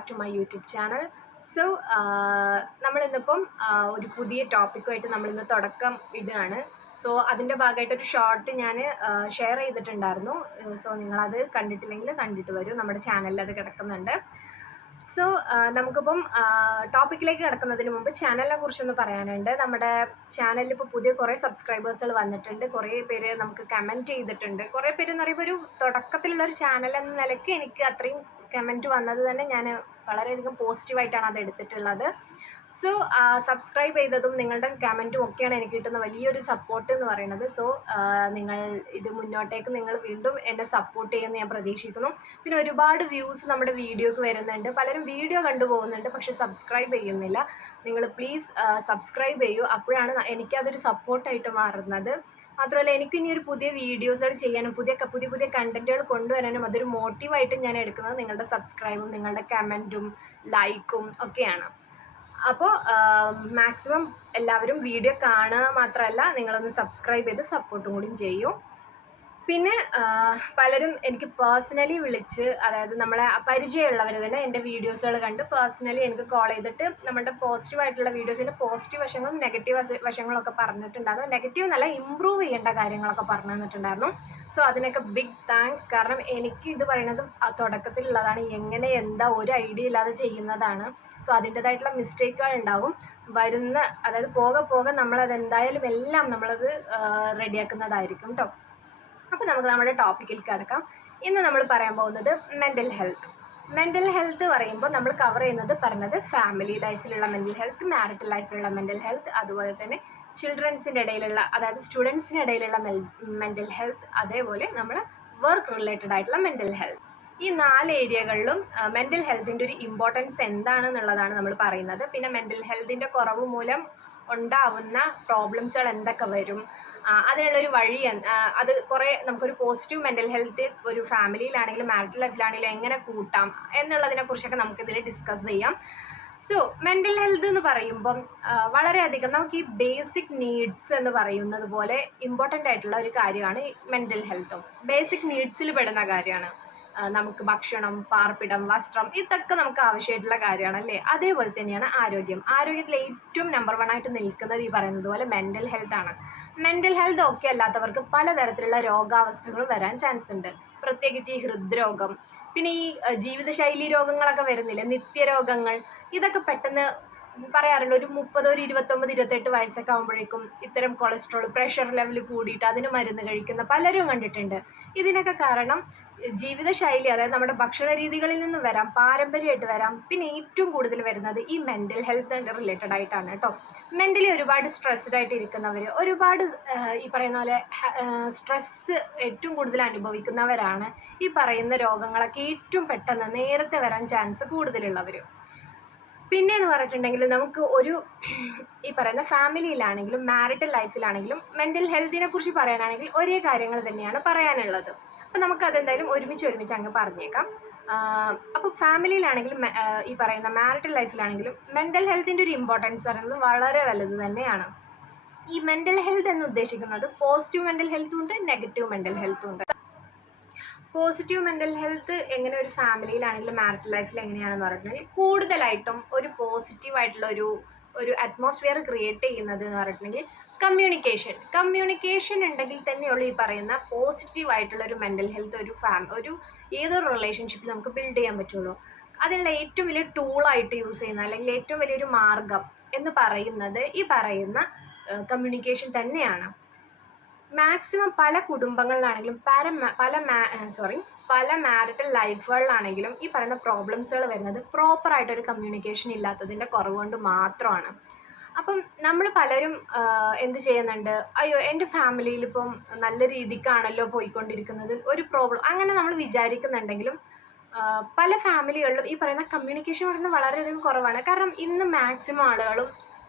Back to my YouTube channel so നമ്മളിന്നിപ്പം ഒരു പുതിയ ടോപ്പിക്കുമായിട്ട് നമ്മളിന്ന് തുടക്കം ഇടുകയാണ്. സോ അതിന്റെ ഭാഗമായിട്ട് ഒരു ഷോർട്ട് ഞാൻ ഷെയർ ചെയ്തിട്ടുണ്ടായിരുന്നു. സോ നിങ്ങളത് കണ്ടിട്ടില്ലെങ്കിൽ കണ്ടിട്ട് വരൂ. നമ്മുടെ ചാനലിൽ അത് കിടക്കുന്നുണ്ട്. സോ നമുക്കിപ്പം ടോപ്പിക്കിലേക്ക് കിടക്കുന്നതിന് മുമ്പ് ചാനലിനെ കുറിച്ചൊന്ന് പറയാനുണ്ട്. നമ്മുടെ ചാനലിൽ ഇപ്പോൾ പുതിയ കുറേ സബ്സ്ക്രൈബേഴ്സുകൾ വന്നിട്ടുണ്ട്. കുറേ പേര് നമുക്ക് കമന്റ് ചെയ്തിട്ടുണ്ട്. കുറേ പേര് എന്ന് പറയുമ്പോൾ ഒരു തുടക്കത്തിലുള്ള ഒരു ചാനൽ എന്ന നിലയ്ക്ക് എനിക്ക് അത്രയും കമന്റ് വന്നത് തന്നെ ഞാൻ വളരെയധികം പോസിറ്റീവായിട്ടാണ് അത് എടുത്തിട്ടുള്ളത്. സോ സബ്സ്ക്രൈബ് ചെയ്തതും നിങ്ങളുടെ കമന്റും ഒക്കെയാണ് എനിക്ക് കിട്ടുന്ന വലിയൊരു സപ്പോർട്ട് എന്ന് പറയുന്നത്. സോ നിങ്ങൾ ഇത് മുന്നോട്ടേക്ക് നിങ്ങൾ വീണ്ടും എന്നെ സപ്പോർട്ട് ചെയ്യുമെന്ന് ഞാൻ പ്രതീക്ഷിക്കുന്നു. പിന്നെ ഒരുപാട് വ്യൂസ് നമ്മുടെ വീഡിയോക്ക് വരുന്നുണ്ട്. പലരും വീഡിയോ കണ്ടുപോകുന്നുണ്ട് പക്ഷെ സബ്സ്ക്രൈബ് ചെയ്യുന്നില്ല. നിങ്ങൾ പ്ലീസ് സബ്സ്ക്രൈബ് ചെയ്യൂ. അപ്പോഴാണ് എനിക്കതൊരു സപ്പോർട്ടായിട്ട് മാറുന്നത്. മാത്രമല്ല എനിക്ക് ഇനി ഒരു പുതിയ വീഡിയോസുകൾ ചെയ്യാനും പുതിയ പുതിയ പുതിയ കണ്ടന്റുകൾ കൊണ്ടുവരാനും അതൊരു മോട്ടീവായിട്ട് ഞാൻ എടുക്കുന്നത് നിങ്ങളുടെ സബ്സ്ക്രൈബും നിങ്ങളുടെ കമന്റും ലൈക്കും ഒക്കെയാണ്. അപ്പോൾ മാക്സിമം എല്ലാവരും വീഡിയോ കാണുക മാത്രമല്ല നിങ്ങളൊന്ന് സബ്സ്ക്രൈബ് ചെയ്ത് സപ്പോർട്ടും കൂടി ചെയ്യും. പിന്നെ പലരും എനിക്ക് പേഴ്സണലി വിളിച്ച് അതായത് നമ്മളെ പരിചയമുള്ളവർ തന്നെ എന്റെ വീഡിയോസുകൾ കണ്ട് പേഴ്സണലി എനിക്ക് കോൾ ചെയ്തിട്ട് നമ്മുടെ പോസിറ്റീവ് ആയിട്ടുള്ള വീഡിയോസിന്റെ പോസിറ്റീവ് വശങ്ങളും നെഗറ്റീവ് വശങ്ങളൊക്കെ പറഞ്ഞിട്ടുണ്ടായിരുന്നു. നെഗറ്റീവ് നല്ല ഇമ്പ്രൂവ് ചെയ്യേണ്ട കാര്യങ്ങളൊക്കെ പറഞ്ഞു തന്നിട്ടുണ്ടായിരുന്നു. സോ അതിനൊക്കെ ബിഗ് താങ്ക്സ് കാരണം എനിക്ക് ഇത് പറയുന്നത് തുടക്കത്തിലുള്ളതാണ്. എങ്ങനെ എന്താ ഒരു ഐഡിയ ഇല്ലാതെ ചെയ്യുന്നതാണ്. സോ അതിന്റെതായിട്ടുള്ള മിസ്റ്റേക്കുകൾ ഉണ്ടാവും. വരുന്ന അതായത് പോകെ പോകെ നമ്മളത് എന്തായാലും എല്ലാം നമ്മളത് റെഡിയാക്കുന്നതായിരിക്കും കേട്ടോ അപ്പോൾ നമുക്ക് നമ്മുടെ ടോപ്പിക്കിൽ കിടക്കാം. ഇന്ന് നമ്മൾ പറയാൻ പോകുന്നത് മെന്റൽ ഹെൽത്ത് മെന്റൽ ഹെൽത്ത് പറയുമ്പോൾ നമ്മൾ കവർ ചെയ്യുന്നത് പറഞ്ഞത് ഫാമിലി ലൈഫിലുള്ള മെന്റൽ ഹെൽത്ത് മാരിറ്റൽ ലൈഫിലുള്ള മെന്റൽ ഹെൽത്ത് അതുപോലെ തന്നെ ചിൽഡ്രൻസിന്റെ ഇടയിലുള്ള അതായത് സ്റ്റുഡൻസിന്റെ ഇടയിലുള്ള മെന്റൽ ഹെൽത്ത് അതേപോലെ നമ്മൾ വർക്ക് റിലേറ്റഡ് ആയിട്ടുള്ള മെന്റൽ ഹെൽത്ത് ഈ നാല് ഏരിയകളിലും മെന്റൽ ഹെൽത്തിന്റെ ഒരു ഇമ്പോർട്ടൻസ് എന്താണെന്നുള്ളതാണ് നമ്മൾ പറയുന്നത്. പിന്നെ മെന്റൽ ഹെൽത്തിന്റെ കുറവ് മൂലം ഉണ്ടാവുന്ന പ്രോബ്ലംസുകൾ എന്തൊക്കെ വരും? അതിനുള്ളൊരു വഴി അത് കുറേ നമുക്കൊരു പോസിറ്റീവ് മെന്റൽ ഹെൽത്ത് ഒരു ഫാമിലിയിലാണെങ്കിലും മാരിറ്റൽ ലൈഫിലാണെങ്കിലും എങ്ങനെ കൂട്ടാം എന്നുള്ളതിനെ കുറിച്ചൊക്കെ നമുക്കിതിൽ ഡിസ്കസ് ചെയ്യാം. സോ മെന്റൽ ഹെൽത്ത് എന്ന് പറയുമ്പം വളരെയധികം നമുക്ക് ഈ ബേസിക് നീഡ്സ് എന്ന് പറയുന്നത് പോലെ ഇമ്പോർട്ടന്റ് ആയിട്ടുള്ള ഒരു കാര്യമാണ് മെന്റൽ ഹെൽത്തും ബേസിക് നീഡ്സിൽ പെടുന്ന കാര്യമാണ്. നമുക്ക് ഭക്ഷണം പാർപ്പിടം വസ്ത്രം ഇതൊക്കെ നമുക്ക് ആവശ്യമായിട്ടുള്ള കാര്യമാണ് അല്ലേ അതേപോലെ തന്നെയാണ് ആരോഗ്യം. ആരോഗ്യത്തിൽ ഏറ്റവും നമ്പർ വൺ ആയിട്ട് നിൽക്കുന്നത് ഈ പറയുന്നത് പോലെ മെന്റൽ ഹെൽത്ത് ആണ്. മെന്റൽ ഹെൽത്ത് ഒക്കെ അല്ലാത്തവർക്ക് പലതരത്തിലുള്ള രോഗാവസ്ഥകളും വരാൻ ചാൻസ് ഉണ്ട്. പ്രത്യേകിച്ച് ഈ ഹൃദ്രോഗം പിന്നെ ഈ ജീവിതശൈലി രോഗങ്ങളൊക്കെ വരുന്നില്ലേ? നിത്യരോഗങ്ങൾ ഇതൊക്കെ പെട്ടെന്ന് പറയാറുണ്ട് ഒരു മുപ്പത് ഒരു ഇരുപത്തൊമ്പത് ഇരുപത്തെട്ട് വയസ്സൊക്കെ ആകുമ്പോഴേക്കും ഇത്തരം കൊളസ്ട്രോൾ പ്രഷർ ലെവൽ കൂടിയിട്ട് അതിന് മരുന്ന് കഴിക്കുന്ന പലരും കണ്ടിട്ടുണ്ട്. ഇതിനൊക്കെ കാരണം ജീവിതശൈലി അതായത് നമ്മുടെ ഭക്ഷണ രീതികളിൽ നിന്ന് വരാം പാരമ്പര്യമായിട്ട് വരാം പിന്നെ ഏറ്റവും കൂടുതൽ വരുന്നത് ഈ മെന്റൽ ഹെൽത്ത് റിലേറ്റഡ് ആയിട്ടാണ് കേട്ടോ മെന്റലി ഒരുപാട് സ്ട്രെസ്ഡ് ആയിട്ട് ഇരിക്കുന്നവർ ഒരുപാട് ഈ പറയുന്ന പോലെ സ്ട്രെസ് ഏറ്റവും കൂടുതൽ അനുഭവിക്കുന്നവരാണ് ഈ പറയുന്ന രോഗങ്ങളൊക്കെ ഏറ്റവും പെട്ടെന്ന് നേരത്തെ വരാൻ ചാൻസ് കൂടുതലുള്ളവർ പിന്നെ എന്ന് പറഞ്ഞിട്ടുണ്ടെങ്കിൽ നമുക്ക് ഒരു ഈ പറയുന്ന ഫാമിലിയിലാണെങ്കിലും മാരിറ്റൽ ലൈഫിലാണെങ്കിലും മെന്റൽ ഹെൽത്തിനെ കുറിച്ച് പറയാനാണെങ്കിൽ ഒരേ കാര്യങ്ങൾ തന്നെയാണ് പറയാനുള്ളത്. അപ്പം നമുക്ക് അതെന്തായാലും ഒരുമിച്ച് ഒരുമിച്ച് അങ്ങ് പറഞ്ഞേക്കാം. അപ്പോൾ ഫാമിലിയിലാണെങ്കിലും ഈ പറയുന്ന മാരിറ്റൽ ലൈഫിലാണെങ്കിലും മെന്റൽ ഹെൽത്തിന്റെ ഒരു ഇമ്പോർട്ടൻസ് പറയുന്നത് വളരെ വലുത് തന്നെയാണ്. ഈ മെന്റൽ ഹെൽത്ത് എന്ന് ഉദ്ദേശിക്കുന്നത് പോസിറ്റീവ് മെന്റൽ ഹെൽത്തും ഉണ്ട് നെഗറ്റീവ് മെന്റൽ ഹെൽത്തും ഉണ്ട്. പോസിറ്റീവ് മെന്റൽ ഹെൽത്ത് എങ്ങനെ ഒരു ഫാമിലിയിലാണെങ്കിലും മാരിറ്റൽ ലൈഫിൽ എങ്ങനെയാണെന്ന് പറഞ്ഞിട്ടുണ്ടെങ്കിൽ കൂടുതലായിട്ടും ഒരു പോസിറ്റീവ് ആയിട്ടുള്ള ഒരു ഒരു അറ്റ്മോസ്ഫിയർ ക്രിയേറ്റ് ചെയ്യുന്നത് എന്ന് പറഞ്ഞിട്ടുണ്ടെങ്കിൽ കമ്മ്യൂണിക്കേഷൻ കമ്മ്യൂണിക്കേഷൻ ഉണ്ടെങ്കിൽ തന്നെയുള്ളൂ ഈ പറയുന്ന പോസിറ്റീവ് ആയിട്ടുള്ള ഒരു മെന്റൽ ഹെൽത്ത് ഒരു ഫാം ഒരു ഏതൊരു റിലേഷൻഷിപ്പിൽ നമുക്ക് ബിൽഡ് ചെയ്യാൻ പറ്റുള്ളൂ. അതിനുള്ള ഏറ്റവും വലിയ ടൂളായിട്ട് യൂസ് ചെയ്യുന്ന അല്ലെങ്കിൽ ഏറ്റവും വലിയൊരു മാർഗം എന്ന് പറയുന്നത് ഈ പറയുന്ന കമ്മ്യൂണിക്കേഷൻ തന്നെയാണ്. മാക്സിമം പല കുടുംബങ്ങളിലാണെങ്കിലും പല പല സോറി പല മാരിറ്റൽ ലൈഫുകളിലാണെങ്കിലും ഈ പറയുന്ന പ്രോബ്ലംസുകൾ വരുന്നത് പ്രോപ്പറായിട്ടൊരു കമ്മ്യൂണിക്കേഷൻ ഇല്ലാത്തതിന്റെ കുറവ് കൊണ്ട് മാത്രമാണ്. അപ്പം നമ്മൾ പലരും എന്ത് ചെയ്യുന്നുണ്ട്? അയ്യോ എന്റെ ഫാമിലിയിൽ ഇപ്പം നല്ല രീതിക്കാണല്ലോ പോയിക്കൊണ്ടിരിക്കുന്നത്. ഒരു പ്രോബ്ലം അങ്ങനെ നമ്മൾ വിചാരിക്കുന്നുണ്ടെങ്കിലും പല ഫാമിലികളിലും ഈ പറയുന്ന കമ്മ്യൂണിക്കേഷൻ പറയുന്നത് വളരെയധികം കുറവാണ്. കാരണം ഇന്ന് മാക്സിമം ആളുകളും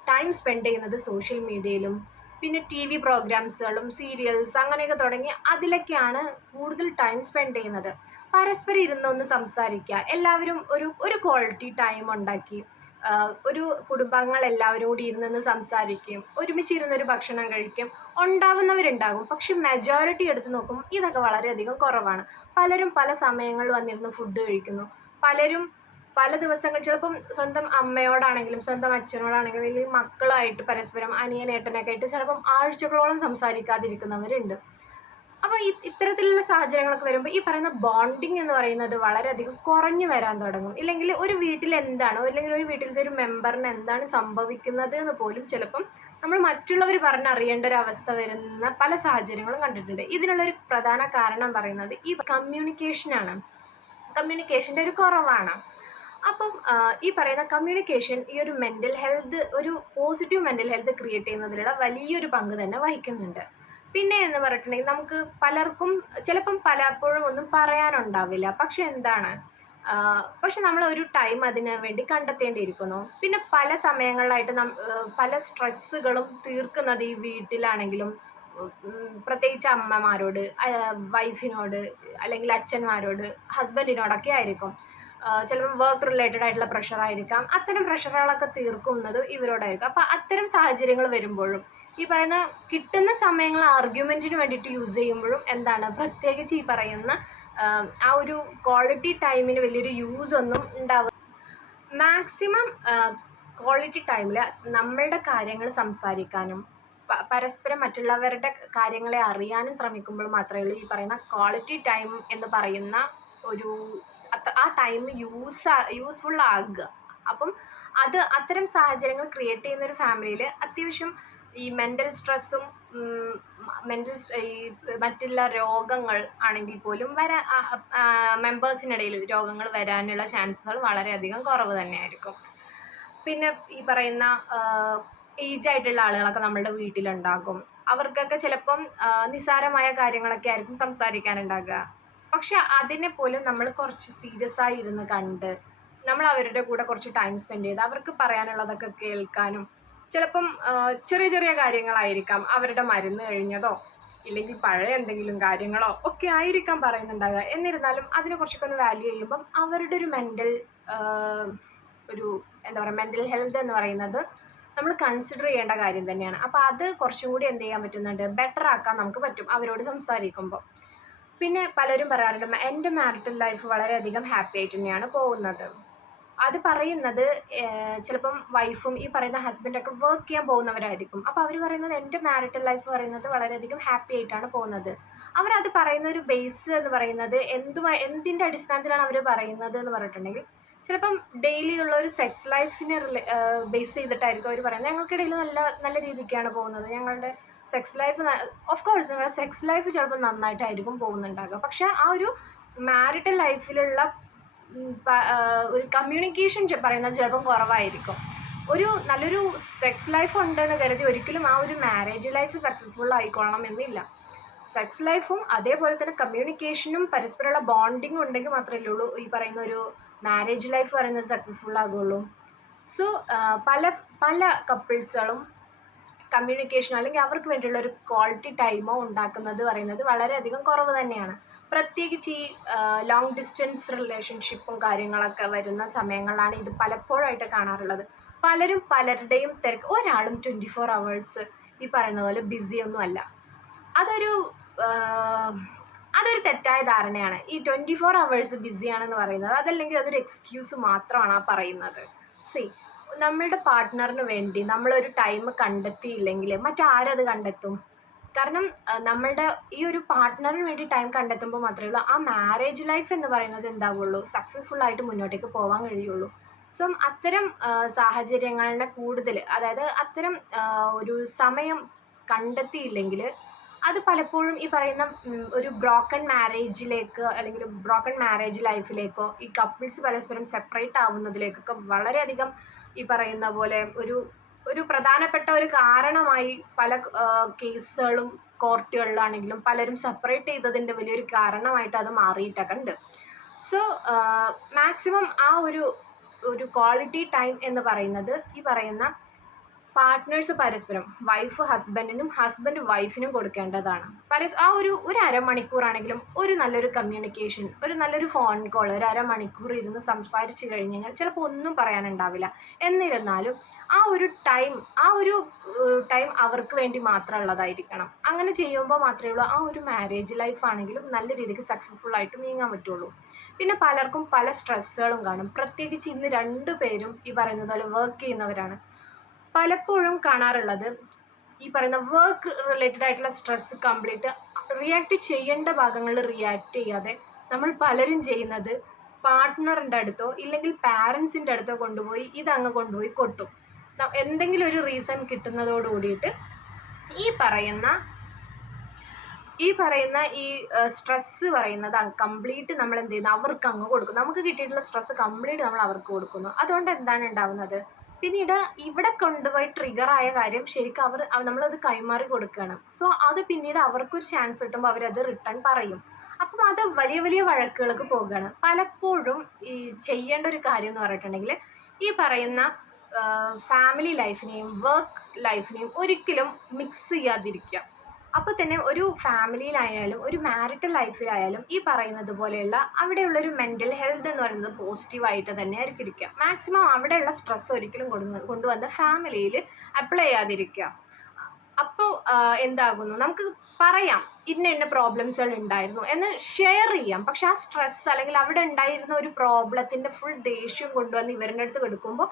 ടൈം സ്പെൻഡ് ചെയ്യുന്നത് സോഷ്യൽ മീഡിയയിലും പിന്നെ ടി വി പ്രോഗ്രാംസുകളും സീരിയൽസ് അങ്ങനെയൊക്കെ തുടങ്ങി അതിലൊക്കെയാണ് കൂടുതൽ ടൈം സ്പെൻഡ് ചെയ്യുന്നത്. പരസ്പരം ഇരുന്നൊന്ന് സംസാരിക്കുക. എല്ലാവരും ഒരു ഒരു ക്വാളിറ്റി ടൈം ഉണ്ടാക്കി. ഒരു കുടുംബങ്ങൾ എല്ലാവരും കൂടി ഇരുന്ന് സംസാരിക്കും. ഒരുമിച്ചിരുന്നൊരു ഭക്ഷണം കഴിക്കും. ഉണ്ടാവുന്നവരുണ്ടാകും. പക്ഷെ മെജോറിറ്റി എടുത്ത് നോക്കുമ്പോൾ ഇതൊക്കെ വളരെയധികം കുറവാണ്. പലരും പല സമയങ്ങളിൽ വന്നിരുന്ന് ഫുഡ് കഴിക്കുന്നു. പലരും പല ദിവസങ്ങൾ ചിലപ്പം സ്വന്തം അമ്മയോടാണെങ്കിലും സ്വന്തം അച്ഛനോടാണെങ്കിലും അല്ലെങ്കിൽ മക്കളായിട്ട് പരസ്പരം അനിയനേട്ടനൊക്കെ ആയിട്ട് ചിലപ്പം ആഴ്ചകളോളം സംസാരിക്കാതിരിക്കുന്നവരുണ്ട്. അപ്പോൾ ഈ ഇത്തരത്തിലുള്ള സാഹചര്യങ്ങളൊക്കെ വരുമ്പോൾ ഈ പറയുന്ന ബോണ്ടിങ് എന്ന് പറയുന്നത് വളരെയധികം കുറഞ്ഞു വരാൻ തുടങ്ങും. ഇല്ലെങ്കിൽ ഒരു വീട്ടിൽ എന്താണ് അല്ലെങ്കിൽ ഒരു വീട്ടിലത്തെ ഒരു മെമ്പറിന് എന്താണ് സംഭവിക്കുന്നത് എന്ന് പോലും ചിലപ്പം നമ്മൾ മറ്റുള്ളവർ പറഞ്ഞറിയേണ്ട ഒരു അവസ്ഥ വരുന്ന പല സാഹചര്യങ്ങളും കണ്ടിട്ടുണ്ട്. ഇതിനുള്ള ഒരു പ്രധാന കാരണം പറയുന്നത് ഈ കമ്മ്യൂണിക്കേഷനാണ് കമ്മ്യൂണിക്കേഷന്റെ ഒരു കുറവാണ്. അപ്പം ഈ പറയുന്ന കമ്മ്യൂണിക്കേഷൻ ഈ ഒരു മെന്റൽ ഹെൽത്ത് ഒരു പോസിറ്റീവ് മെന്റൽ ഹെൽത്ത് ക്രിയേറ്റ് ചെയ്യുന്നതിലുള്ള വലിയൊരു പങ്ക് തന്നെ വഹിക്കുന്നുണ്ട്. പിന്നെ എന്ന് പറഞ്ഞിട്ടുണ്ടെങ്കിൽ നമുക്ക് പലർക്കും ചിലപ്പം പലപ്പോഴും ഒന്നും പറയാനുണ്ടാവില്ല. പക്ഷെ എന്താണ്? പക്ഷെ നമ്മൾ ഒരു ടൈം അതിന് വേണ്ടി കണ്ടെത്തേണ്ടിയിരിക്കുന്നു. പിന്നെ പല സമയങ്ങളിലായിട്ട് നം പല സ്ട്രെസ്സുകളും തീർക്കുന്നത് ഈ വീട്ടിലാണെങ്കിലും പ്രത്യേകിച്ച് അമ്മമാരോട് വൈഫിനോട് അല്ലെങ്കിൽ അച്ഛന്മാരോട് ഹസ്ബൻഡിനോടൊക്കെ ആയിരിക്കും. ചിലപ്പോൾ വർക്ക് റിലേറ്റഡ് ആയിട്ടുള്ള പ്രഷർ ആയിരിക്കാം. അത്തരം പ്രഷറുകളൊക്കെ തീർക്കുന്നത് ഇവരോടായിരിക്കും അപ്പോൾ അത്തരം സാഹചര്യങ്ങൾ വരുമ്പോഴും ഈ പറയുന്ന കിട്ടുന്ന സമയങ്ങൾ ആർഗ്യുമെന്റിന് വേണ്ടിയിട്ട് യൂസ് ചെയ്യുമ്പോഴും എന്താണ് പ്രത്യേകിച്ച് ഈ പറയുന്ന ആ, ഒരു ക്വാളിറ്റി ടൈമിന് വലിയൊരു യൂസ് ഒന്നും ഉണ്ടാവും മാക്സിമം ക്വാളിറ്റി ടൈമിൽ നമ്മളുടെ കാര്യങ്ങൾ സംസാരിക്കാനും പരസ്പരം മറ്റുള്ളവരുടെ കാര്യങ്ങളെ അറിയാനും ശ്രമിക്കുമ്പോൾ മാത്രമേ ഉള്ളൂ ഈ പറയുന്ന ക്വാളിറ്റി ടൈം എന്ന് പറയുന്ന ഒരു ആ ടൈം യൂസ് യൂസ്ഫുൾ ആകുക അപ്പം അത് അത്തരം സാഹചര്യങ്ങൾ ക്രിയേറ്റ് ചെയ്യുന്ന ഒരു ഫാമിലിയിൽ അത്യാവശ്യം ഈ മെന്റൽ സ്ട്രെസ്സും മെന്റൽ ഈ മറ്റുള്ള രോഗങ്ങൾ ആണെങ്കിൽ പോലും വരാ മെമ്പേഴ്സിനിടയിൽ രോഗങ്ങൾ വരാനുള്ള ചാൻസുകൾ വളരെയധികം കുറവ് തന്നെയായിരിക്കും. പിന്നെ ഈ പറയുന്ന ഏജ് ആയിട്ടുള്ള ആളുകളൊക്കെ നമ്മളുടെ വീട്ടിലുണ്ടാകും. അവർക്കൊക്കെ ചിലപ്പം നിസ്സാരമായ കാര്യങ്ങളൊക്കെ ആയിരിക്കും സംസാരിക്കാനുണ്ടാകുക. പക്ഷെ അതിനെ പോലും നമ്മൾ കുറച്ച് സീരിയസ് ആയി ഇരുന്ന് കണ്ട് നമ്മൾ അവരുടെ കൂടെ കുറച്ച് ടൈം സ്പെൻഡ് ചെയ്ത് അവർക്ക് പറയാനുള്ളതൊക്കെ കേൾക്കാനും ചിലപ്പം ചെറിയ ചെറിയ കാര്യങ്ങളായിരിക്കാം അവരുടെ മരുന്ന് കഴിഞ്ഞതോ ഇല്ലെങ്കിൽ പഴയ എന്തെങ്കിലും കാര്യങ്ങളോ ഒക്കെ ആയിരിക്കാം പറയുന്നുണ്ടാകുക എന്നിരുന്നാലും അതിനെ കുറച്ചൊക്കെ ഒന്ന് വാല്യൂ ചെയ്യുമ്പം അവരുടെ ഒരു മെന്റൽ ഒരു എന്താ പറയുക മെന്റൽ ഹെൽത്ത് എന്ന് പറയുന്നത് നമ്മൾ കൺസിഡർ ചെയ്യേണ്ട കാര്യം തന്നെയാണ്. അപ്പോൾ അത് കുറച്ചും കൂടി എന്ത് ചെയ്യാൻ പറ്റുന്നുണ്ട്? ബെറ്റർ ആക്കാൻ നമുക്ക് പറ്റും അവരോട് സംസാരിക്കുമ്പോൾ പിന്നെ പലരും പറയാറുണ്ട് എന്റെ മാരിറ്റൽ ലൈഫ് വളരെയധികം ഹാപ്പി ആയിട്ട് തന്നെയാണ് പോകുന്നത്. അത് പറയുന്നത് ചിലപ്പം വൈഫും ഈ പറയുന്ന ഹസ്ബൻഡൊക്കെ വർക്ക് ചെയ്യാൻ പോകുന്നവരായിരിക്കും. അപ്പോൾ അവർ പറയുന്നത് എന്റെ മാരിറ്റൽ ലൈഫ് പറയുന്നത് വളരെയധികം ഹാപ്പി ആയിട്ടാണ് പോകുന്നത്. അവരത് പറയുന്ന ഒരു ബേസ് എന്ന് പറയുന്നത് എന്തുമായി എന്തിന്റെ അടിസ്ഥാനത്തിലാണ് അവർ പറയുന്നത് എന്ന് പറഞ്ഞിട്ടുണ്ടെങ്കിൽ ചിലപ്പം ഡെയിലി ഉള്ള ഒരു സെക്സ് ലൈഫിനെ ബേസ് ചെയ്തിട്ടായിരിക്കും അവർ പറയുന്നത്. ഞങ്ങൾക്കിടയിൽ നല്ല നല്ല രീതിക്കാണ് പോകുന്നത്. ഞങ്ങളുടെ സെക്സ് ലൈഫ് ഓഫ് കോഴ്സ് നിങ്ങളുടെ സെക്സ് ലൈഫ് ചിലപ്പോൾ നന്നായിട്ടായിരിക്കും പോകുന്നുണ്ടാകുക പക്ഷെ ആ ഒരു മാരിറ്റൽ ലൈഫിലുള്ള ഒരു കമ്മ്യൂണിക്കേഷൻ പറയുന്നത് ചിലപ്പം കുറവായിരിക്കും. ഒരു നല്ലൊരു സെക്സ് ലൈഫ് ഉണ്ടെന്ന് കരുതി ഒരിക്കലും ആ ഒരു മാരേജ് ലൈഫ് സക്സസ്ഫുൾ ആയിക്കൊള്ളണം എന്നില്ല. സെക്സ് ലൈഫും അതേപോലെ തന്നെ കമ്മ്യൂണിക്കേഷനും പരസ്പരമുള്ള ബോണ്ടിങ്ങും ഉണ്ടെങ്കിൽ മാത്രമേ ഉള്ളൂ ഈ പറയുന്ന ഒരു മാരേജ് ലൈഫ് പറയുന്നത് സക്സസ്ഫുൾ ആകുള്ളൂ. സോ പല പല കപ്പിൾസുകളും കമ്മ്യൂണിക്കേഷൻ അല്ലെങ്കിൽ അവർക്ക് വേണ്ടിയുള്ള ഒരു ക്വാളിറ്റി ടൈമോ ഉണ്ടാക്കുന്നത് പറയുന്നത് വളരെയധികം കുറവ് തന്നെയാണ്. പ്രത്യേകിച്ച് ഈ ലോങ് ഡിസ്റ്റൻസ് റിലേഷൻഷിപ്പും കാര്യങ്ങളൊക്കെ വരുന്ന സമയങ്ങളിലാണ് ഇത് പലപ്പോഴായിട്ട് കാണാറുള്ളത്. പലരും പലരുടെയും തിരക്ക് ഒരാളും ട്വന്റി ഫോർ അവേഴ്സ് ഈ പറയുന്ന പോലെ ബിസി ഒന്നും അല്ല. അതൊരു അതൊരു തെറ്റായ ധാരണയാണ്. ഈ ട്വന്റി ഫോർ അവേഴ്സ് ബിസിയാണെന്ന് പറയുന്നത് അതല്ലെങ്കിൽ അതൊരു എക്സ്ക്യൂസ് മാത്രമാണ് ആ പറയുന്നത്. സി നമ്മളുടെ പാർട്ട്ണറിന് വേണ്ടി നമ്മളൊരു ടൈം കണ്ടെത്തിയില്ലെങ്കിൽ മറ്റാരത് കണ്ടെത്തും? കാരണം നമ്മളുടെ ഈ ഒരു പാർട്ട്ണറിന് വേണ്ടി ടൈം കണ്ടെത്തുമ്പോൾ മാത്രമേ ഉള്ളൂ. ആ മാരേജ് ലൈഫ് എന്ന് പറയുന്നത് എന്താവുള്ളൂ? സക്സസ്ഫുൾ ആയിട്ട് മുന്നോട്ടേക്ക് പോവാൻ കഴിയുള്ളൂ. സോ അത്തരം സാഹചര്യങ്ങളുടെ കൂടുതൽ അതായത് അത്തരം ഒരു സമയം കണ്ടെത്തിയില്ലെങ്കിൽ അത് പലപ്പോഴും ഈ പറയുന്ന ഒരു ബ്രോക്കൺ മാരേജിലേക്ക് അല്ലെങ്കിൽ ബ്രോക്കൺ മാരേജ് ലൈഫിലേക്കോ ഈ കപ്പിൾസ് പരസ്പരം സെപ്പറേറ്റ് ആവുന്നതിലേക്കൊക്കെ വളരെയധികം ഈ പറയുന്ന പോലെ ഒരു ഒരു പ്രധാനപ്പെട്ട ഒരു കാരണമായി പല കേസുകളും കോർട്ടുകളിലാണെങ്കിലും പലരും സെപ്പറേറ്റ് ചെയ്തതിന്റെ വലിയൊരു കാരണമായിട്ട് അത് മാറിയിട്ടൊക്കെ ഉണ്ട്. സോ മാക്സിമം ആ ഒരു ഒരു ക്വാളിറ്റി ടൈം എന്ന് പറയുന്നത് ഈ പറയുന്ന പാർട്ട്നേഴ്സ് പരസ്പരം വൈഫ് ഹസ്ബൻഡിനും ഹസ്ബൻഡ് വൈഫിനും കൊടുക്കേണ്ടതാണ്. പരസ് ആ ഒരു ഒരു അരമണിക്കൂറാണെങ്കിലും ഒരു നല്ലൊരു കമ്മ്യൂണിക്കേഷൻ ഒരു നല്ലൊരു ഫോൺ കോൾ ഒരു അരമണിക്കൂർ ഇരുന്ന് സംസാരിച്ച് കഴിഞ്ഞ് കഴിഞ്ഞാൽ ചിലപ്പോൾ ഒന്നും പറയാനുണ്ടാവില്ല. എന്നിരുന്നാലും ആ ഒരു ടൈം ആ ഒരു ടൈം അവർക്ക് വേണ്ടി മാത്രം ഉള്ളതായിരിക്കണം അങ്ങനെ ചെയ്യുമ്പോൾ മാത്രമേ ഉള്ളൂ ആ ഒരു മാരേജ് ലൈഫ് ആണെങ്കിലും നല്ല രീതിക്ക് സക്സസ്ഫുൾ ആയിട്ട് നീങ്ങാൻ പറ്റുള്ളൂ. പിന്നെ പലർക്കും പല സ്ട്രെസ്സുകളും കാണും. പ്രത്യേകിച്ച് ഇന്ന് രണ്ടു പേരും ഈ പറയുന്നത് പോലെ വർക്ക് ചെയ്യുന്നവരാണ്. പലപ്പോഴും കാണാറുള്ളത് ഈ പറയുന്ന വർക്ക് റിലേറ്റഡ് ആയിട്ടുള്ള സ്ട്രെസ് കംപ്ലീറ്റ് റിയാക്ട് ചെയ്യേണ്ട ഭാഗങ്ങളിൽ റിയാക്ട് ചെയ്യാതെ നമ്മൾ പലരും ചെയ്യുന്നത് പാർട്ട്ണറിന്റെ അടുത്തോ ഇല്ലെങ്കിൽ പാരൻസിന്റെ അടുത്തോ കൊണ്ടുപോയി ഇതങ്ങ് കൊണ്ടുപോയി കൊട്ടും. എന്തെങ്കിലും ഒരു റീസൺ കിട്ടുന്നതോട് കൂടിയിട്ട് ഈ പറയുന്ന ഈ പറയുന്ന ഈ സ്ട്രെസ്സ് പറയുന്നത് കംപ്ലീറ്റ് നമ്മൾ എന്ത് ചെയ്യുന്നു? അവർക്ക് അങ്ങ് കൊടുക്കും നമുക്ക് കിട്ടിയിട്ടുള്ള സ്ട്രെസ് കംപ്ലീറ്റ് നമ്മൾ അവർക്ക് കൊടുക്കുന്നു. അതുകൊണ്ട് എന്താണ് ഉണ്ടാവുന്നത്? പിന്നീട് ഇവിടെ കൊണ്ടുപോയി ട്രിഗർ ആയ കാര്യം ശരിക്കും അവർ അവ- നമ്മളത് കൈമാറി കൊടുക്കണം. സോ അത് പിന്നീട് അവർക്കൊരു ചാൻസ് കിട്ടുമ്പോൾ അവരത് റിട്ടേൺ പറയും. അപ്പം അത് വലിയ വലിയ വഴക്കുകൾക്ക് പോകുകയാണ്. പലപ്പോഴും ഈ ചെയ്യേണ്ട ഒരു കാര്യം എന്ന് പറഞ്ഞിട്ടുണ്ടെങ്കിൽ ഈ പറയുന്ന ഫാമിലി ലൈഫിനെയും വർക്ക് ലൈഫിനെയും ഒരിക്കലും മിക്സ് ചെയ്യാതിരിക്കുക. അപ്പോൾ തന്നെ ഒരു ഫാമിലിയിലായാലും ഒരു മാരിറ്റൽ ലൈഫിലായാലും ഈ പറയുന്നത് പോലെയുള്ള അവിടെയുള്ള ഒരു മെന്റൽ ഹെൽത്ത് എന്ന് പറയുന്നത് പോസിറ്റീവായിട്ട് തന്നെ ആയിരിക്കും ഇരിക്കുക. മാക്സിമം അവിടെയുള്ള സ്ട്രെസ് ഒരിക്കലും കൊണ്ടു കൊണ്ടുവന്ന് ഫാമിലിയിൽ അപ്ലൈ ചെയ്യാതിരിക്കുക. അപ്പോൾ എന്താകുന്നു? നമുക്ക് പറയാം ഇന്ന ഇന്ന പ്രോബ്ലംസുകൾ ഉണ്ടായിരുന്നു എന്ന് ഷെയർ ചെയ്യാം. പക്ഷെ ആ സ്ട്രെസ് അല്ലെങ്കിൽ അവിടെ ഉണ്ടായിരുന്ന ഒരു പ്രോബ്ലത്തിന്റെ ഫുൾ ദേഷ്യം കൊണ്ടുവന്ന് ഇവരുടെ അടുത്ത് കൊടുക്കുമ്പോൾ